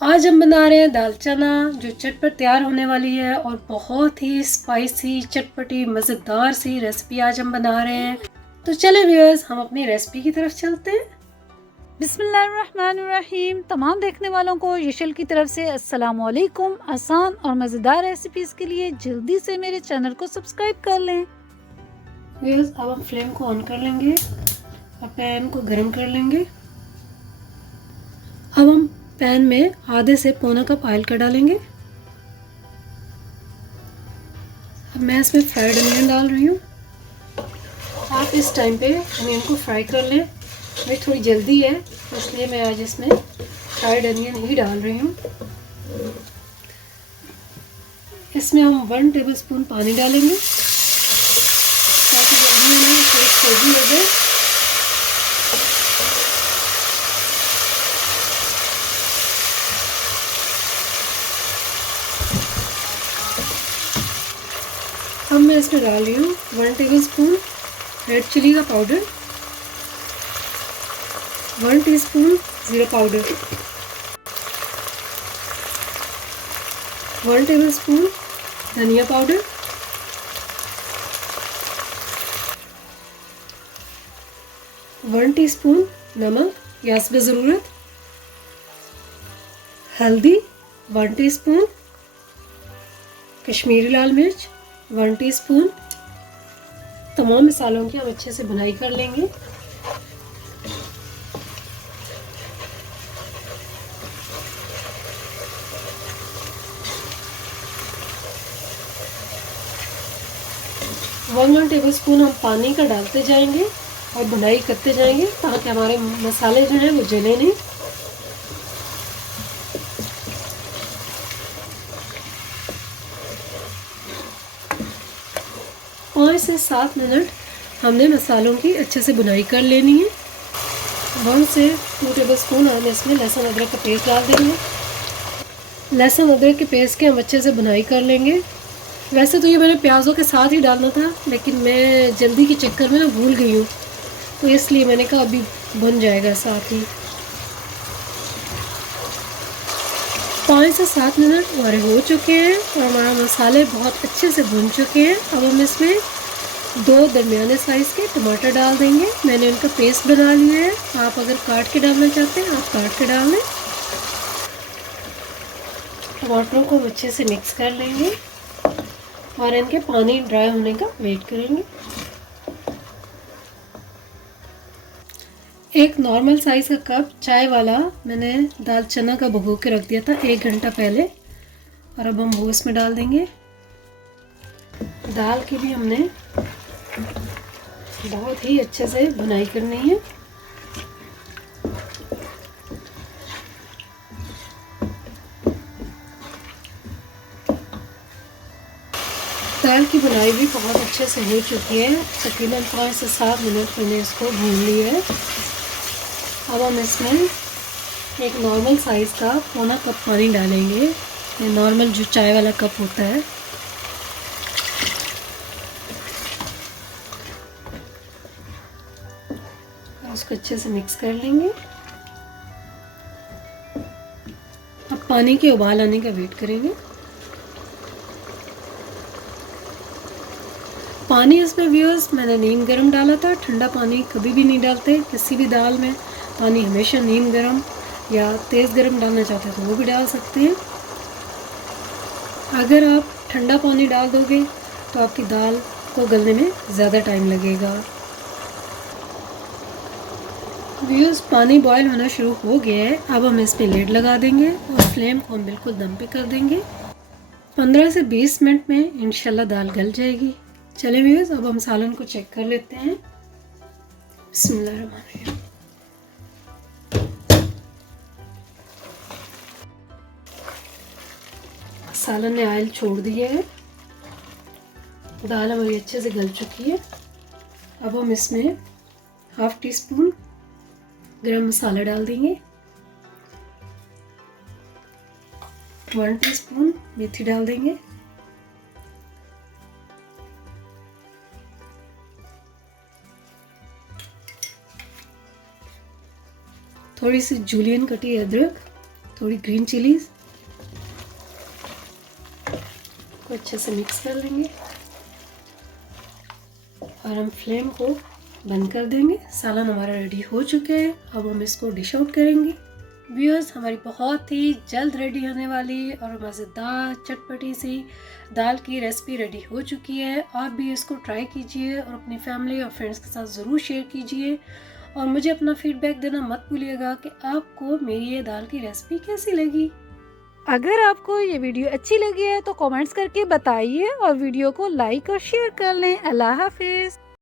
आज हम बना रहे हैं दाल चना जो चटपट तैयार होने वाली है और बहुत ही स्पाइसी चटपटी मज़ेदार सी रेसिपी आज हम बना रहे हैं। तो चले व्यूअर्स, हम अपनी रेसिपी की तरफ चलते हैं। बिस्मिल्लाहिर्रहमानिर्रहीम। तमाम देखने वालों को यशल की तरफ से अस्सलाम वालेकुम। आसान और मज़ेदार रेसिपीज़ के लिए जल्दी से मेरे चैनल को सब्सक्राइब कर लें। व्यूअर्स, अब हम फ्लेम को ऑन कर लेंगे और पैन को गर्म कर लेंगे। अब हम पैन में आधे से पौना कप ऑयल का डालेंगे। अब मैं इसमें फ्राइड अनियन डाल रही हूँ। आप इस टाइम पे अनियन को फ्राई कर लें। मेरी थोड़ी जल्दी है इसलिए मैं आज इसमें फ्राइड अनियन ही डाल रही हूँ। इसमें हम 1 टेबलस्पून पानी डालेंगे ताकि जो अनियन है थोड़ी सोगी हो जाए। अब मैं इसमें डाल रही हूँ 1 टेबलस्पून रेड चिली का पाउडर, 1 टीस्पून ज़ीरा पाउडर, 1 टेबलस्पून धनिया पाउडर, 1 टीस्पून नमक या हस्ब ज़रूरत, हल्दी 1 टीस्पून, कश्मीरी लाल मिर्च 1 टीस्पून। तमाम मसालों की हम अच्छे से भुनाई कर लेंगे। वन टेबलस्पून हम पानी का डालते जाएंगे और भुनाई करते जाएंगे ताकि हमारे मसाले जो हैं वो जले नहीं। पाँच से 7 मिनट हमने मसालों की अच्छे से भुनाई कर लेनी है। 1 से 2 टेबलस्पून हम इसमें लहसुन अदरक का पेस्ट डाल देंगे। लहसुन अदरक के पेस्ट की हम अच्छे से भुनाई कर लेंगे। वैसे तो ये मैंने प्याज़ों के साथ ही डालना था, लेकिन मैं जल्दी के चक्कर में ना भूल गई हूँ, तो इसलिए मैंने कहा अभी बन जाएगा साथ ही। 5 से 7 मिनट हमारे हो चुके हैं और हमारा मसाले बहुत अच्छे से भुन चुके हैं। अब हम इसमें 2 दरमियाने साइज़ के टमाटर डाल देंगे। मैंने उनका पेस्ट बना लिया है, आप अगर काट के डालना चाहते हैं आप काट के डाल लें। टमाटरों को हम अच्छे से मिक्स कर लेंगे और इनके पानी ड्राई होने का वेट करेंगे। एक नॉर्मल साइज़ का कप चाय वाला मैंने दाल चना का भिगो के रख दिया था 1 घंटा पहले, और अब हम वो इसमें डाल देंगे। दाल की भी हमने बहुत ही अच्छे से भुनाई करनी है। दाल की भुनाई भी बहुत अच्छे से हो चुकी है। तकरीबन 5 से 7 मिनट मैंने इसको भून लिया है। अब हम इसमें एक नॉर्मल साइज़ का पौना कप पानी डालेंगे। ये नॉर्मल जो चाय वाला कप होता है। उसको अच्छे से मिक्स कर लेंगे। अब पानी के उबाल आने का वेट करेंगे। पानी इसमें व्यूअर्स मैंने नीम गरम डाला था, ठंडा पानी कभी भी नहीं डालते किसी भी दाल में। पानी हमेशा नीम गरम या तेज़ गरम डालना चाहते हैं तो वो भी डाल सकते हैं। अगर आप ठंडा पानी डाल दोगे तो आपकी दाल को गलने में ज़्यादा टाइम लगेगा। व्यूअर्स, पानी बॉयल होना शुरू हो गया है। अब हम इस पर लिड लगा देंगे और फ्लेम को हम बिल्कुल दम पे कर देंगे। 15 से 20 मिनट में इंशाल्लाह दाल गल जाएगी। चले व्यूअर्स, अब हम सालन को चेक कर लेते हैं। बिस्मिल्लाहिर्रहमानिर्रहीम। सालन ने ऑयल छोड़ दिया है। दाल हमारी अच्छे से गल चुकी है। अब हम इसमें 1/2 टीस्पून गरम मसाला डाल देंगे, 1 टीस्पून मेथी डाल देंगे, थोड़ी सी जूलियन कटी अदरक, थोड़ी ग्रीन चिलीज को अच्छे से मिक्स कर लेंगे और हम फ्लेम को बंद कर देंगे। सालन हमारा रेडी हो चुका है। अब हम इसको डिश आउट करेंगे। व्यूअर्स, हमारी बहुत ही जल्द रेडी होने वाली और मज़ेदार चटपटी सी दाल की रेसिपी रेडी हो चुकी है। आप भी इसको ट्राई कीजिए और अपनी फैमिली और फ्रेंड्स के साथ ज़रूर शेयर कीजिए और मुझे अपना फीडबैक देना मत भूलिएगा कि आपको मेरी ये दाल की रेसिपी कैसी लगी। अगर आपको ये वीडियो अच्छी लगी है तो कमेंट्स करके बताइए और वीडियो को लाइक और शेयर कर लें। अल्लाह हाफिज़।